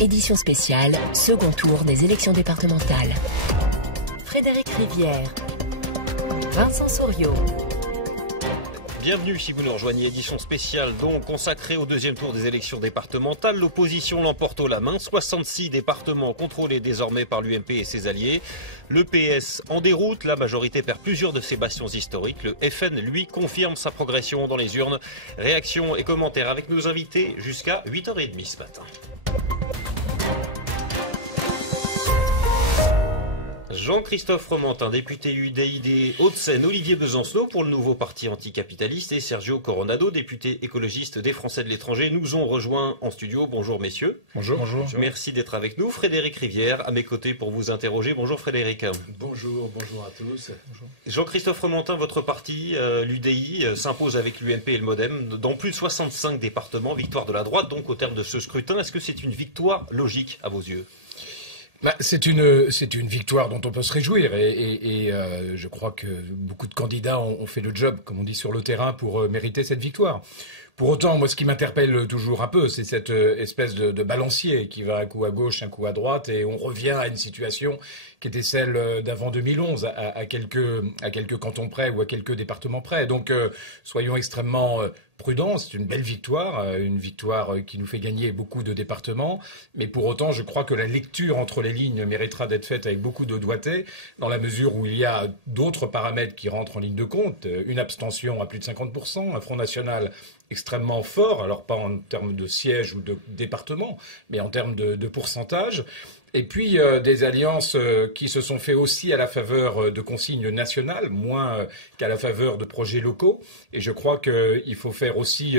Édition spéciale, second tour des élections départementales. Frédéric Rivière, Vincent Soriot. Bienvenue si vous nous rejoignez, édition spéciale donc consacrée au deuxième tour des élections départementales. L'opposition l'emporte haut la main, 66 départements contrôlés désormais par l'UMP et ses alliés. Le PS en déroute, la majorité perd plusieurs de ses bastions historiques. Le FN, lui, confirme sa progression dans les urnes. Réactions et commentaires avec nos invités jusqu'à 8h30 ce matin. Jean-Christophe Fromentin, député UDI des Hauts-de-Seine, Olivier Besancenot pour le nouveau parti anticapitaliste et Sergio Coronado, député écologiste des Français de l'étranger, nous ont rejoints en studio. Bonjour messieurs. Bonjour. Bonjour. Merci d'être avec nous. Frédéric Rivière à mes côtés pour vous interroger. Bonjour Frédéric. Bonjour à tous. Bonjour. Jean-Christophe Fromentin, votre parti, l'UDI, s'impose avec l'UMP et le MoDem dans plus de 65 départements. Victoire de la droite donc au terme de ce scrutin. Est-ce que c'est une victoire logique à vos yeux ? C'est une victoire dont on peut se réjouir et je crois que beaucoup de candidats ont fait le job, comme on dit sur le terrain, pour mériter cette victoire. Pour autant, moi, ce qui m'interpelle toujours un peu, c'est cette espèce de balancier qui va un coup à gauche, un coup à droite, et on revient à une situation qui était celle d'avant 2011, à quelques cantons près ou à quelques départements près. Donc, soyons extrêmement prudents. C'est une belle victoire, une victoire qui nous fait gagner beaucoup de départements. Mais pour autant, je crois que la lecture entre les lignes méritera d'être faite avec beaucoup de doigté, dans la mesure où il y a d'autres paramètres qui rentrent en ligne de compte. Une abstention à plus de 50%, un Front National extrêmement fort, alors pas en termes de sièges ou de départements, mais en termes de pourcentage. Et puis des alliances qui se sont faites aussi à la faveur de consignes nationales, moins qu'à la faveur de projets locaux. Et je crois qu'il faut faire aussi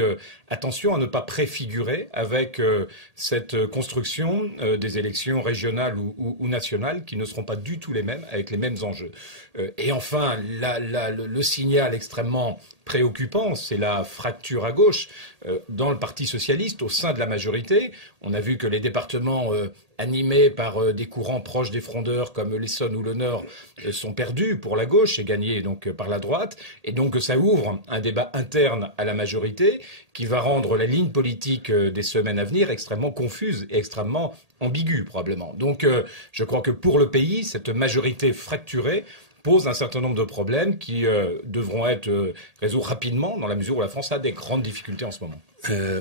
attention à ne pas préfigurer avec cette construction des élections régionales ou nationales qui ne seront pas du tout les mêmes, avec les mêmes enjeux. Et enfin, le signal extrêmement préoccupant, c'est la fracture à gauche dans le Parti socialiste, au sein de la majorité. On a vu que les départements animés par des courants proches des frondeurs comme l'Essonne ou le Nord sont perdus pour la gauche et gagnés donc par la droite. Et donc ça ouvre un débat interne à la majorité qui va rendre la ligne politique des semaines à venir extrêmement confuse et extrêmement ambiguë probablement. Donc je crois que pour le pays, cette majorité fracturée pose un certain nombre de problèmes qui devront être résolus rapidement dans la mesure où la France a des grandes difficultés en ce moment.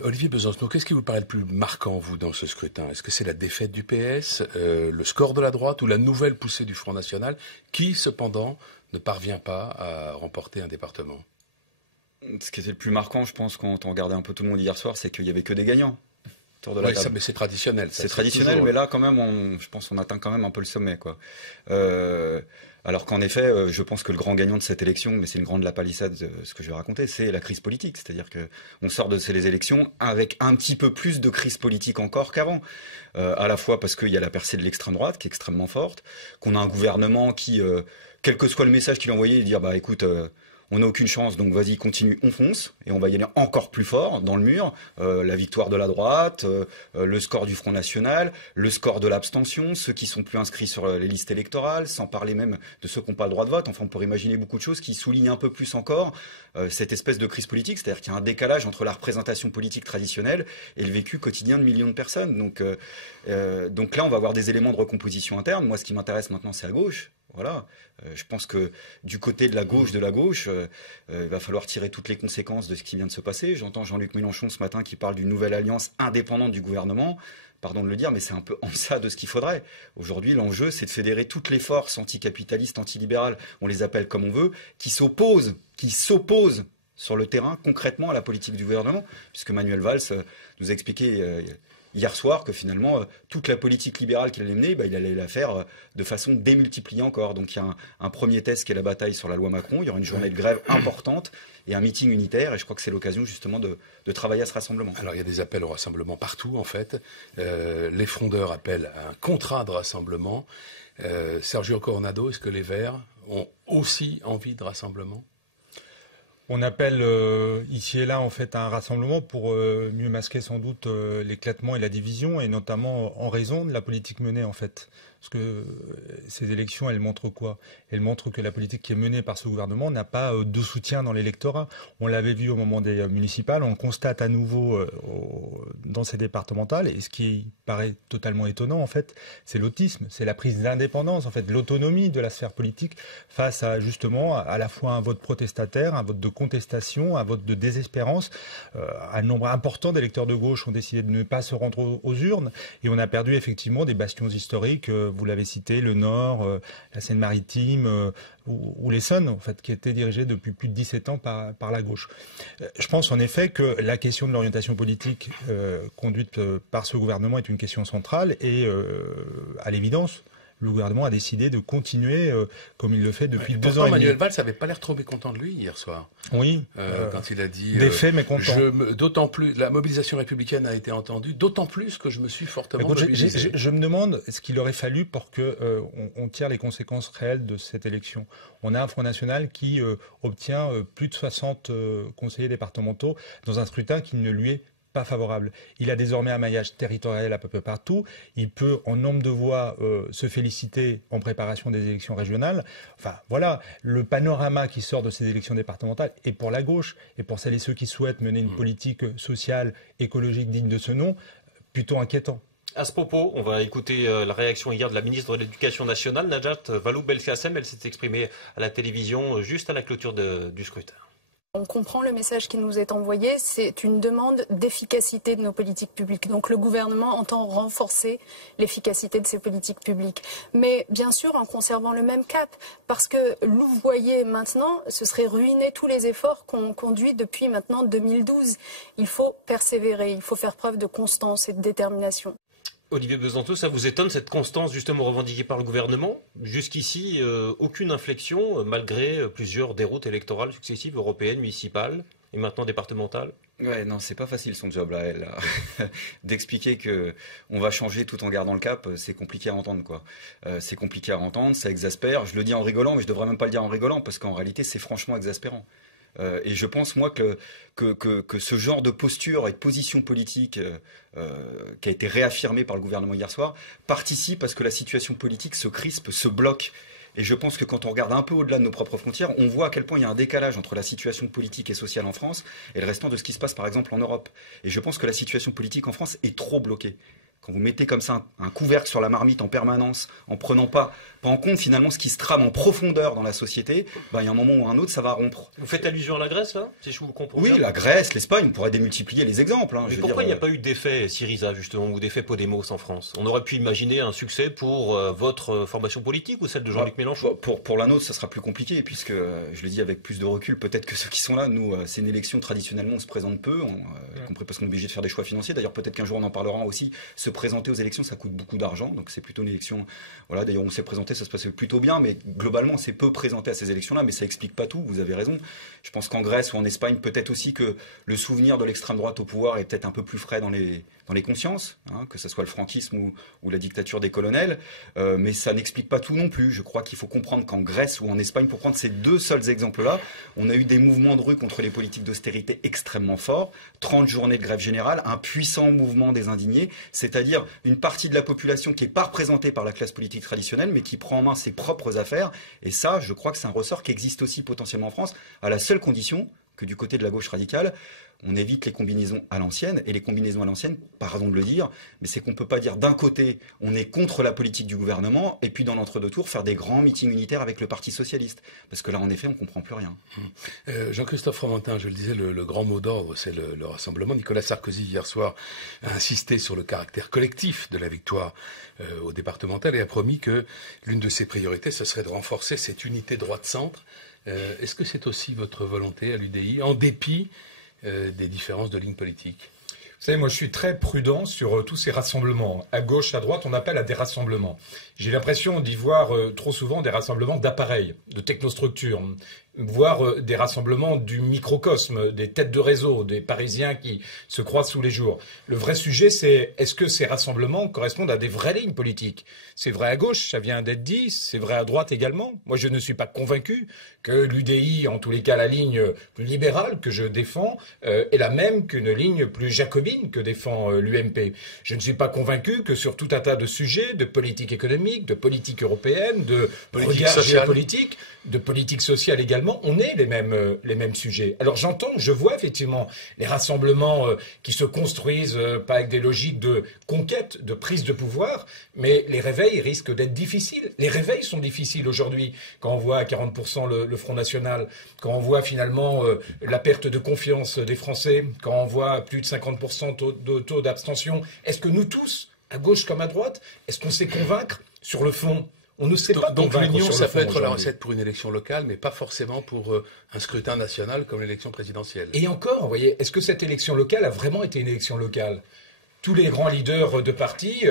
Olivier Besancenot, qu'est-ce qui vous paraît le plus marquant, vous, dans ce scrutin ? Est-ce que c'est la défaite du PS, le score de la droite ou la nouvelle poussée du Front National qui, cependant, ne parvient pas à remporter un département ? Ce qui était le plus marquant, je pense, quand on regardait un peu tout le monde hier soir, c'est qu'il n'y avait que des gagnants. Oui, ça, mais c'est traditionnel. C'est traditionnel, toujours... mais là, quand même, je pense qu'on atteint quand même un peu le sommet, quoi. Alors qu'en effet, je pense que le grand gagnant de cette élection, mais c'est une grande lapalissade, ce que je vais raconter, c'est la crise politique. C'est-à-dire que on sort de ces élections avec un petit peu plus de crise politique encore qu'avant. À la fois parce qu'il y a la percée de l'extrême droite qui est extrêmement forte, qu'on a un gouvernement qui, quel que soit le message qu'il a envoyé, dire bah écoute. On n'a aucune chance, donc vas-y, continue, on fonce, et on va y aller encore plus fort dans le mur. La victoire de la droite, le score du Front National, le score de l'abstention, ceux qui sont plus inscrits sur les listes électorales, sans parler même de ceux qui n'ont pas le droit de vote. Enfin, on pourrait imaginer beaucoup de choses qui soulignent un peu plus encore cette espèce de crise politique, c'est-à-dire qu'il y a un décalage entre la représentation politique traditionnelle et le vécu quotidien de millions de personnes. Donc là, on va avoir des éléments de recomposition interne. Moi, ce qui m'intéresse maintenant, c'est à gauche. Voilà, je pense que du côté de la gauche, il va falloir tirer toutes les conséquences de ce qui vient de se passer. J'entends Jean-Luc Mélenchon ce matin qui parle d'une nouvelle alliance indépendante du gouvernement. Pardon de le dire, mais c'est un peu en deçà de ce qu'il faudrait. Aujourd'hui, l'enjeu, c'est de fédérer toutes les forces anticapitalistes, antilibérales, on les appelle comme on veut, qui s'opposent sur le terrain concrètement à la politique du gouvernement, puisque Manuel Valls nous a expliqué hier soir que finalement, toute la politique libérale qu'il allait mener, il allait la faire de façon démultipliée encore. Donc il y a un premier test qui est la bataille sur la loi Macron. Il y aura une journée de grève importante et un meeting unitaire. Et je crois que c'est l'occasion justement de travailler à ce rassemblement. Alors il y a des appels au rassemblement partout en fait. Les frondeurs appellent à un contrat de rassemblement. Sergio Coronado, est-ce que les Verts ont aussi envie de rassemblement ? On appelle ici et là en fait à un rassemblement pour mieux masquer sans doute l'éclatement et la division, et notamment en raison de la politique menée en fait. Parce que ces élections, elles montrent quoi? Elles montrent que la politique qui est menée par ce gouvernement n'a pas de soutien dans l'électorat. On l'avait vu au moment des municipales, on le constate à nouveau dans ces départementales. Et ce qui paraît totalement étonnant, en fait, c'est l'autisme, c'est la prise d'indépendance, en fait, l'autonomie de la sphère politique face à, justement, à la fois un vote protestataire, un vote de contestation, un vote de désespérance. Un nombre important d'électeurs de gauche ont décidé de ne pas se rendre aux urnes. Et on a perdu effectivement des bastions historiques, vous l'avez cité, le Nord, la Seine-Maritime, ou l'Essonne, en fait, qui étaient dirigés depuis plus de 17 ans par la gauche. Je pense en effet que la question de l'orientation politique conduite par ce gouvernement est une question centrale et, à l'évidence, le gouvernement a décidé de continuer comme il le fait depuis 2 ans et demi. Manuel Valls n'avait pas l'air trop mécontent de lui hier soir. Oui. Quand il a dit... Des faits mécontents. D'autant plus, la mobilisation républicaine a été entendue, d'autant plus que je me suis fortement mobilisé. Je me demande ce qu'il aurait fallu pour qu'on tire les conséquences réelles de cette élection. On a un Front National qui obtient plus de 60 conseillers départementaux dans un scrutin qui ne lui est pas favorable. Il a désormais un maillage territorial à peu partout. Il peut, en nombre de voix, se féliciter en préparation des élections régionales. Enfin, voilà, le panorama qui sort de ces élections départementales est pour la gauche et pour celles et ceux qui souhaitent mener une politique sociale, écologique digne de ce nom, plutôt inquiétant. À ce propos, on va écouter la réaction hier de la ministre de l'Éducation nationale, Najat Vallaud-Belkacem. Elle s'est exprimée à la télévision juste à la clôture du scrutin. On comprend le message qui nous est envoyé, c'est une demande d'efficacité de nos politiques publiques. Donc le gouvernement entend renforcer l'efficacité de ces politiques publiques. Mais bien sûr en conservant le même cap, parce que louvoyer maintenant, ce serait ruiner tous les efforts qu'on conduit depuis maintenant 2012. Il faut persévérer, il faut faire preuve de constance et de détermination. Olivier Besançon, ça vous étonne cette constance justement revendiquée par le gouvernement? Jusqu'ici, aucune inflexion malgré plusieurs déroutes électorales successives, européennes, municipales et maintenant départementales? Ouais, non, c'est pas facile son job là, elle. D'expliquer que on va changer tout en gardant le cap, c'est compliqué à entendre, quoi. C'est compliqué à entendre, ça exaspère. Je le dis en rigolant, mais je devrais même pas le dire en rigolant parce qu'en réalité, c'est franchement exaspérant. Et je pense, moi, que ce genre de posture et de position politique qui a été réaffirmée par le gouvernement hier soir participe à ce que la situation politique se crispe, se bloque. Et je pense que quand on regarde un peu au-delà de nos propres frontières, on voit à quel point il y a un décalage entre la situation politique et sociale en France et le restant de ce qui se passe, par exemple, en Europe. Et je pense que la situation politique en France est trop bloquée. Quand vous mettez comme ça un couvercle sur la marmite en permanence, en prenant pas en compte finalement ce qui se trame en profondeur dans la société, il y a un moment ou un autre, ça va rompre. Vous faites allusion à la Grèce, là, si je vous comprends bien? Oui, la Grèce, l'Espagne, on pourrait démultiplier les exemples. Mais pourquoi il n'y a pas eu d'effet Syriza, justement, ou d'effet Podemos en France? On aurait pu imaginer un succès pour votre formation politique ou celle de Jean-Luc Mélenchon? Pour la nôtre, ça sera plus compliqué, puisque, je le dis avec plus de recul, peut-être que ceux qui sont là, nous, c'est une élection, traditionnellement, on se présente peu, y compris parce qu'on est obligé de faire des choix financiers. D'ailleurs, peut-être qu'un jour, on en parlera aussi. Se présenter aux élections, ça coûte beaucoup d'argent, donc c'est plutôt une élection. Voilà, d'ailleurs, on s'est présenté, ça se passait plutôt bien, mais globalement, c'est peu présenté à ces élections-là, mais ça explique pas tout, vous avez raison. Je pense qu'en Grèce ou en Espagne, peut-être aussi que le souvenir de l'extrême droite au pouvoir est peut-être un peu plus frais dans les consciences, que ce soit le franquisme ou la dictature des colonels, mais ça n'explique pas tout non plus. Je crois qu'il faut comprendre qu'en Grèce ou en Espagne, pour prendre ces deux seuls exemples-là, on a eu des mouvements de rue contre les politiques d'austérité extrêmement forts, 30 journées de grève générale, un puissant mouvement des indignés, c'est-à-dire une partie de la population qui n'est pas représentée par la classe politique traditionnelle, mais qui prend en main ses propres affaires. Et ça, je crois que c'est un ressort qui existe aussi potentiellement en France, à la seule condition que du côté de la gauche radicale, on évite les combinaisons à l'ancienne. Et les combinaisons à l'ancienne, pardon de le dire, mais c'est qu'on ne peut pas dire d'un côté, on est contre la politique du gouvernement, et puis dans l'entre-deux tours, faire des grands meetings unitaires avec le Parti socialiste. Parce que là, en effet, on ne comprend plus rien. Jean-Christophe Fromentin, je le disais, le grand mot d'ordre, c'est le rassemblement. Nicolas Sarkozy, hier soir, a insisté sur le caractère collectif de la victoire au départemental et a promis que l'une de ses priorités, ce serait de renforcer cette unité droite-centre. Est-ce que c'est aussi votre volonté à l'UDI, en dépit des différences de ligne politique? Vous savez, moi je suis très prudent sur tous ces rassemblements. À gauche, à droite, on appelle à des rassemblements. J'ai l'impression d'y voir trop souvent des rassemblements d'appareils, de technostructures, voire des rassemblements du microcosme, des têtes de réseau, des Parisiens qui se croisent tous les jours. Le vrai sujet, c'est est-ce que ces rassemblements correspondent à des vraies lignes politiques? C'est vrai à gauche, ça vient d'être dit, c'est vrai à droite également. Moi, je ne suis pas convaincu que l'UDI, en tous les cas la ligne plus libérale que je défends, est la même qu'une ligne plus jacobine que défend l'UMP. Je ne suis pas convaincu que sur tout un tas de sujets, de politique économique, de politique européenne, de regard géopolitique, de politique sociale également, finalement, on est les mêmes sujets. Alors j'entends, je vois effectivement les rassemblements qui se construisent pas avec des logiques de conquête, de prise de pouvoir, mais les réveils risquent d'être difficiles. Les réveils sont difficiles aujourd'hui, quand on voit à 40% le Front National, quand on voit finalement la perte de confiance des Français, quand on voit plus de 50% de taux d'abstention. Est-ce que nous tous, à gauche comme à droite, est-ce qu'on sait convaincre sur le fond? On ne sait pas. Donc l'union, ça peut être la recette recette pour une élection locale, mais pas forcément pour un scrutin national comme l'élection présidentielle. Et encore, vous voyez, est-ce que cette élection locale a vraiment été une élection locale? Tous les grands leaders de partis,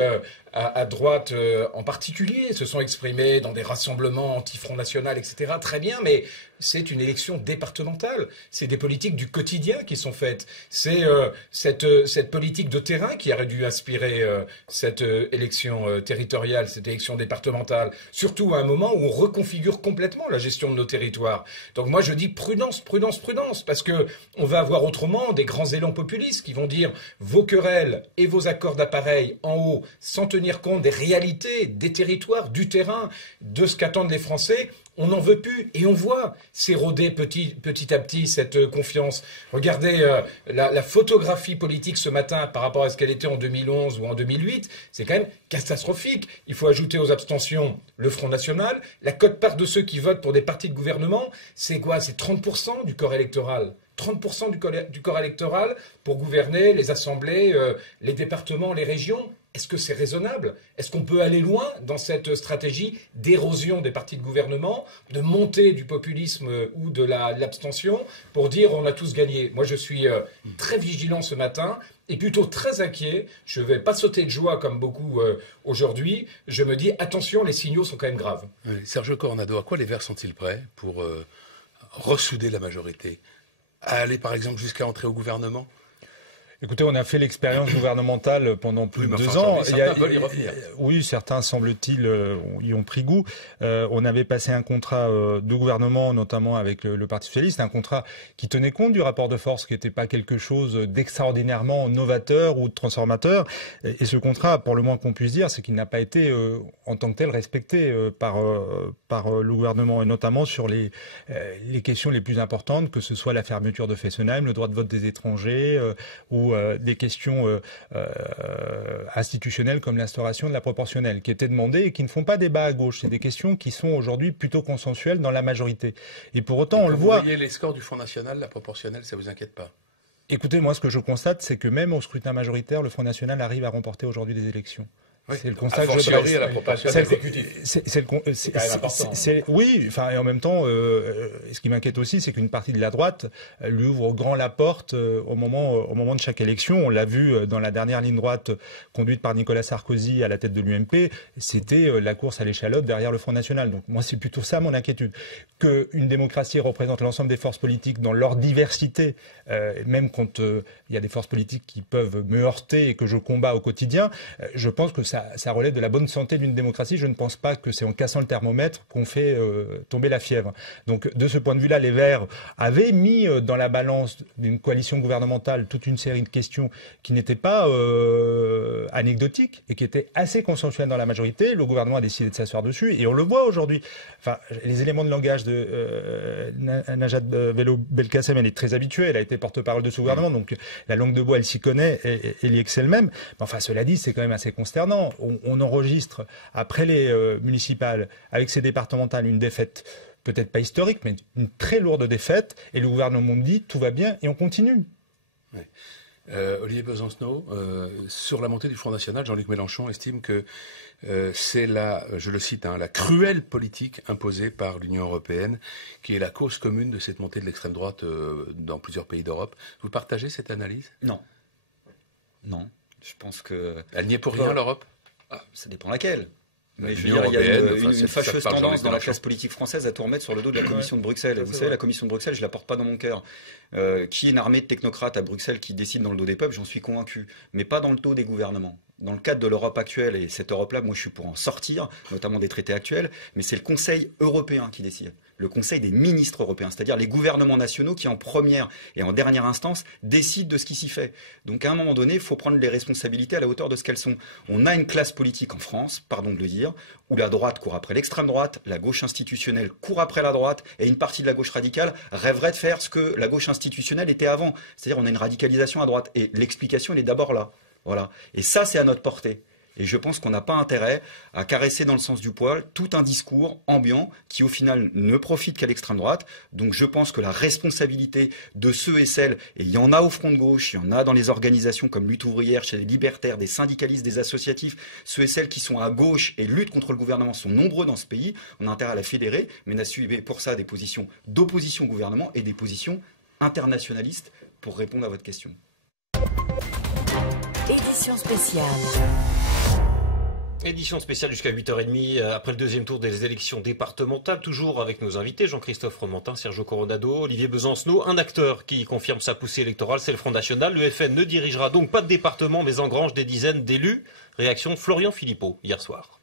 à droite en particulier, se sont exprimés dans des rassemblements anti-Front National, etc. Très bien, mais c'est une élection départementale. C'est des politiques du quotidien qui sont faites. C'est cette politique de terrain qui aurait dû inspirer cette élection territoriale, cette élection départementale. Surtout à un moment où on reconfigure complètement la gestion de nos territoires. Donc moi je dis prudence, prudence, prudence, parce que on va avoir autrement des grands élans populistes qui vont dire vos querelles et vos accords d'appareil en haut, sans tenir compte des réalités, des territoires, du terrain, de ce qu'attendent les Français. On n'en veut plus et on voit s'éroder petit à petit cette confiance. Regardez la photographie politique ce matin par rapport à ce qu'elle était en 2011 ou en 2008, c'est quand même catastrophique. Il faut ajouter aux abstentions le Front National. La quote-part de ceux qui votent pour des partis de gouvernement, c'est quoi? C'est 30% du corps électoral. 30% du corps électoral pour gouverner les assemblées, les départements, les régions. Est-ce que c'est raisonnable? Est-ce qu'on peut aller loin dans cette stratégie d'érosion des partis de gouvernement, de montée du populisme ou de l'abstention pour dire on a tous gagné? Moi, je suis très vigilant ce matin et plutôt très inquiet. Je ne vais pas sauter de joie comme beaucoup aujourd'hui. Je me dis attention, les signaux sont quand même graves. Oui. Sergio Coronado, à quoi les Verts sont-ils prêts pour ressouder la majorité? À aller par exemple jusqu'à entrer au gouvernement? Écoutez, on a fait l'expérience gouvernementale pendant plus de 2 ans. Certains veulent y revenir. Oui, certains, semble-t-il, y ont pris goût. On avait passé un contrat de gouvernement, notamment avec le Parti socialiste, un contrat qui tenait compte du rapport de force, qui n'était pas quelque chose d'extraordinairement novateur ou de transformateur. Et ce contrat, pour le moins qu'on puisse dire, c'est qu'il n'a pas été en tant que tel respecté par le gouvernement, et notamment sur les questions les plus importantes, que ce soit la fermeture de Fessenheim, le droit de vote des étrangers ou des questions institutionnelles comme l'instauration de la proportionnelle, qui étaient demandées et qui ne font pas débat à gauche. C'est des questions qui sont aujourd'hui plutôt consensuelles dans la majorité. Et pour autant, on le voit. Vous voyez les scores du Front National, la proportionnelle, ça vous inquiète pas? Écoutez, moi, ce que je constate, c'est que même au scruttin majoritaire, le Front National arrive à remporter aujourd'hui des élections. Oui. C'est le constat que je dresse. À la proportionnelle exécutive. C'est quand même important. Oui, enfin, et en même temps, ce qui m'inquiète aussi, c'est qu'une partie de la droite lui ouvre grand la porte au moment de chaque élection. On l'a vu dans la dernière ligne droite conduite par Nicolas Sarkozy à la tête de l'UMP. C'était la course à l'échalote derrière le Front National. Donc moi, c'est plutôt ça mon inquiétude. Qu'une démocratie représente l'ensemble des forces politiques dans leur diversité, même quand il y a des forces politiques qui peuvent me heurter et que je combats au quotidien, je pense que ça relève de la bonne santé d'une démocratie. Je ne pense pas que c'est en cassant le thermomètre qu'on fait tomber la fièvre. Donc de ce point de vue-là, les Verts avaient mis dans la balance d'une coalition gouvernementale toute une série de questions qui n'étaient pas anecdotiques et qui étaient assez consensuelles dans la majorité. Le gouvernement a décidé de s'asseoir dessus et on le voit aujourd'hui. Enfin, les éléments de langage de Najat Vallaud-Belkacem, elle est très habituée. Elle a été porte-parole de ce gouvernement, donc la langue de bois, elle s'y connaît et elle y excelle même. Mais enfin, cela dit, c'est quand même assez consternant. On enregistre, après les municipales, avec ces départementales, une défaite peut-être pas historique, mais une très lourde défaite. Et le gouvernement dit tout va bien et on continue. Oui. Olivier Besancenot, sur la montée du Front National, Jean-Luc Mélenchon estime que c'est je le cite, la cruelle politique imposée par l'Union européenne qui est la cause commune de cette montée de l'extrême droite dans plusieurs pays d'Europe. Vous partagez cette analyse? Non. Non. Je pense que... Elle n'y est pour rien, l'Europe? Ça dépend laquelle. Mais je veux L'Union dire, il y a européenne, une fâcheuse tendance dans la classe Mélenchon. politique française à tout remettre sur le dos de la Commission de Bruxelles. Et vous savez, la Commission de Bruxelles, je la porte pas dans mon cœur. Qui est une armée de technocrates à Bruxelles qui décide dans le dos des peuples, j'en suis convaincu. Mais pas dans le dos des gouvernements. dans le cadre de l'Europe actuelle, et cette Europe-là, moi je suis pour en sortir, notamment des traités actuels, mais c'est le Conseil européen qui décide. Le Conseil des ministres européens, c'est-à-dire les gouvernements nationaux qui en première et en dernière instance décident de ce qui s'y fait. Donc à un moment donné, il faut prendre les responsabilités à la hauteur de ce qu'elles sont. On a une classe politique en France, pardon de le dire, où la droite court après l'extrême droite, la gauche institutionnelle court après la droite, et une partie de la gauche radicale rêverait de faire ce que la gauche institutionnelle était avant. C'est-à-dire on a une radicalisation à droite. Et l'explication, elle est d'abord là. Voilà. Et ça, c'est à notre portée. Et je pense qu'on n'a pas intérêt à caresser dans le sens du poil tout un discours ambiant qui, au final, ne profite qu'à l'extrême droite. Donc je pense que la responsabilité de ceux et celles, et il y en a au front de gauche, il y en a dans les organisations comme Lutte ouvrière, chez les libertaires, des syndicalistes, des associatifs, ceux et celles qui sont à gauche et luttent contre le gouvernement sont nombreux dans ce pays. On a intérêt à la fédérer, mais d'assumer pour ça des positions d'opposition au gouvernement et des positions internationalistes pour répondre à votre question. Édition spéciale. Édition spéciale jusqu'à 8h30 après le deuxième tour des élections départementales, toujours avec nos invités Jean-Christophe Fromentin, Sergio Coronado, Olivier Besancenot. Un acteur qui confirme sa poussée électorale, c'est le Front National. Le FN ne dirigera donc pas de département mais engrange des dizaines d'élus. Réaction Florian Philippot hier soir.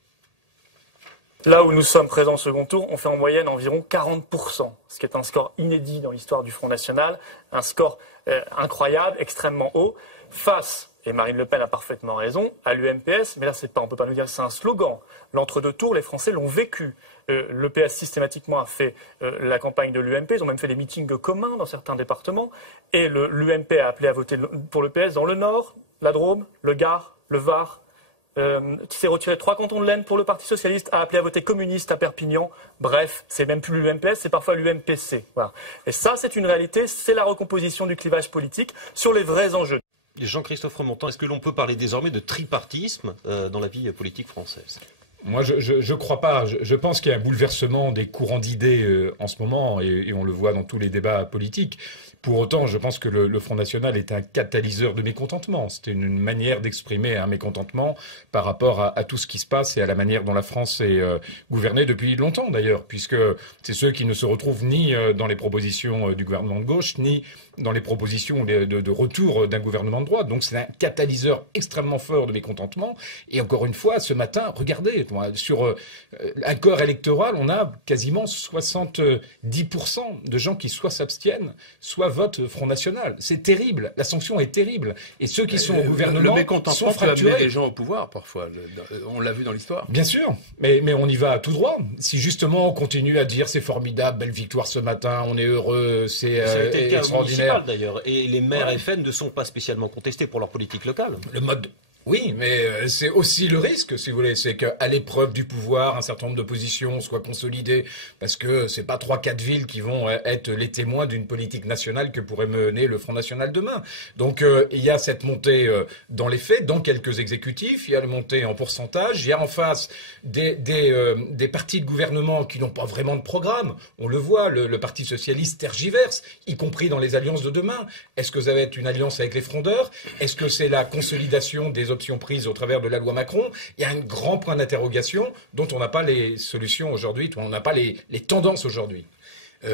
Là où nous sommes présents au second tour, on fait en moyenne environ 40%, ce qui est un score inédit dans l'histoire du Front National, un score incroyable, extrêmement haut, face, et Marine Le Pen a parfaitement raison, à l'UMPS, mais là on ne peut pas nous dire que c'est un slogan. L'entre-deux tours, les Français l'ont vécu. L'EPS systématiquement a fait la campagne de l'UMP, ils ont même fait des meetings communs dans certains départements, et l'UMP a appelé à voter pour l'EPS dans le Nord, la Drôme, le Gard, le Var, qui s'est retiré 3 cantons de l'Aisne pour le Parti Socialiste, a appelé à voter communiste à Perpignan. Bref, c'est même plus l'UMPS, c'est parfois l'UMPC. Voilà. Et ça, c'est une réalité, c'est la recomposition du clivage politique sur les vrais enjeux. Jean-Christophe Fromentin, est-ce que l'on peut parler désormais de tripartisme dans la vie politique française ? Moi, je crois pas. Je pense qu'il y a un bouleversement des courants d'idées en ce moment, et on le voit dans tous les débats politiques. Pour autant, je pense que le Front National est un catalyseur de mécontentement. C'était une manière d'exprimer un mécontentement par rapport à tout ce qui se passe et à la manière dont la France est gouvernée depuis longtemps, d'ailleurs, puisque c'est ceux qui ne se retrouvent ni dans les propositions du gouvernement de gauche, ni dans les propositions de retour d'un gouvernement de droite. Donc c'est un catalyseur extrêmement fort de mécontentement. Et encore une fois, ce matin, regardez, sur un corps électoral, on a quasiment 70% de gens qui soit s'abstiennent, soit votent Front National. C'est terrible. La sanction est terrible. Et ceux qui sont au gouvernement sont fracturés. Amener les gens au pouvoir, parfois. On l'a vu dans l'histoire. Bien sûr. Mais on y va tout droit. Si justement on continue à dire c'est formidable, belle victoire ce matin, on est heureux, c'est extraordinaire. D'ailleurs, et les maires FN ne sont pas spécialement contestés pour leur politique locale. Le mode... Oui, mais c'est aussi le risque, si vous voulez, c'est qu'à l'épreuve du pouvoir, un certain nombre d'oppositions soient consolidées, parce que c'est pas 3-4 villes qui vont être les témoins d'une politique nationale que pourrait mener le Front National demain. Donc il y a cette montée dans les faits, dans quelques exécutifs, il y a la montée en pourcentage, il y a en face des partis de gouvernement qui n'ont pas vraiment de programme. On le voit, le Parti Socialiste tergiverse, y compris dans les alliances de demain. Est-ce que ça va être une alliance avec les frondeurs ? Est-ce que c'est la consolidation des options prises au travers de la loi Macron? Il y a un grand point d'interrogation dont on n'a pas les solutions aujourd'hui, dont on n'a pas les tendances aujourd'hui.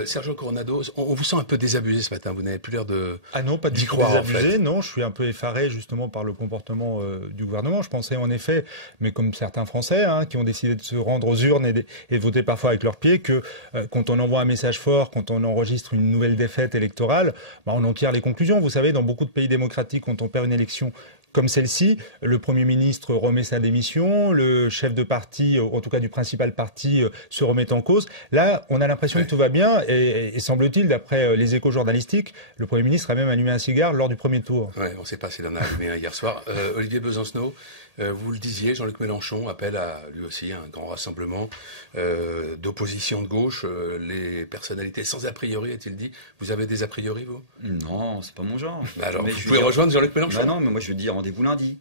Sergio Coronado, on vous sent un peu désabusé ce matin, vous n'avez plus l'air de... Ah non, pas d'y du tout croire, désabusé, en fait. non, je suis un peu effaré justement par le comportement du gouvernement. Je pensais en effet, mais comme certains Français qui ont décidé de se rendre aux urnes et de voter parfois avec leurs pieds, que quand on envoie un message fort, quand on enregistre une nouvelle défaite électorale, on en tire les conclusions. Vous savez, dans beaucoup de pays démocratiques, quand on perd une élection comme celle-ci, le Premier ministre remet sa démission, le chef de parti, en tout cas du principal parti, se remet en cause. Là, on a l'impression que tout va bien et semble-t-il, d'après les échos journalistiques, le Premier ministre a même allumé un cigare lors du premier tour. Ouais, on ne sait pas s'il en a allumé un hier soir. Olivier Besancenot, vous le disiez, Jean-Luc Mélenchon appelle à lui aussi un grand rassemblement d'opposition de gauche, les personnalités sans a priori, a-t-il dit. Vous avez des a priori, vous? Non, c'est pas mon genre. Alors, mais vous pouvez rejoindre Jean-Luc Mélenchon? Non, mais moi je veux dire rendez-vous lundi.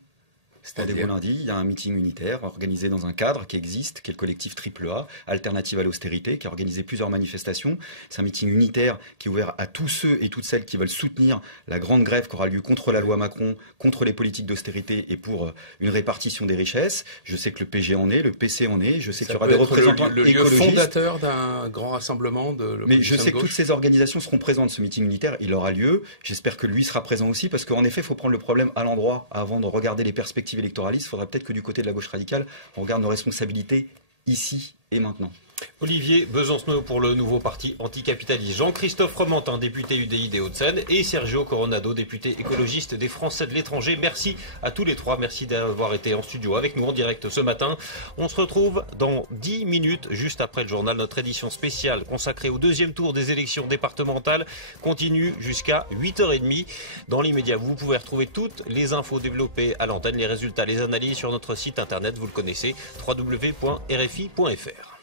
Rendez-vous lundi, il y a un meeting unitaire organisé dans un cadre qui existe, qui est le collectif AAA, Alternative à l'austérité, qui a organisé plusieurs manifestations. C'est un meeting unitaire qui est ouvert à tous ceux et toutes celles qui veulent soutenir la grande grève qui aura lieu contre la loi Macron, contre les politiques d'austérité et pour une répartition des richesses. Je sais que le PG en est, le PC en est, je sais qu'il y aura des représentants le lieu fondateur d'un grand rassemblement de... Mais je sais que toutes ces organisations seront présentes, ce meeting unitaire, il aura lieu. J'espère que lui sera présent aussi, parce qu'en effet, il faut prendre le problème à l'endroit avant de regarder les perspectives perspective électoraliste, il faudra peut-être que du côté de la gauche radicale, on regarde nos responsabilités ici et maintenant. Olivier Besancenot pour le nouveau parti anticapitaliste, Jean-Christophe Fromentin, député UDI des Hauts-de-Seine, et Sergio Coronado, député écologiste des Français de l'étranger. Merci à tous les trois, merci d'avoir été en studio avec nous en direct ce matin. On se retrouve dans 10 minutes, juste après le journal. Notre édition spéciale consacrée au deuxième tour des élections départementales continue jusqu'à 8h30. Dans l'immédiat, vous pouvez retrouver toutes les infos développées à l'antenne, les résultats, les analyses sur notre site internet, vous le connaissez, www.rfi.fr.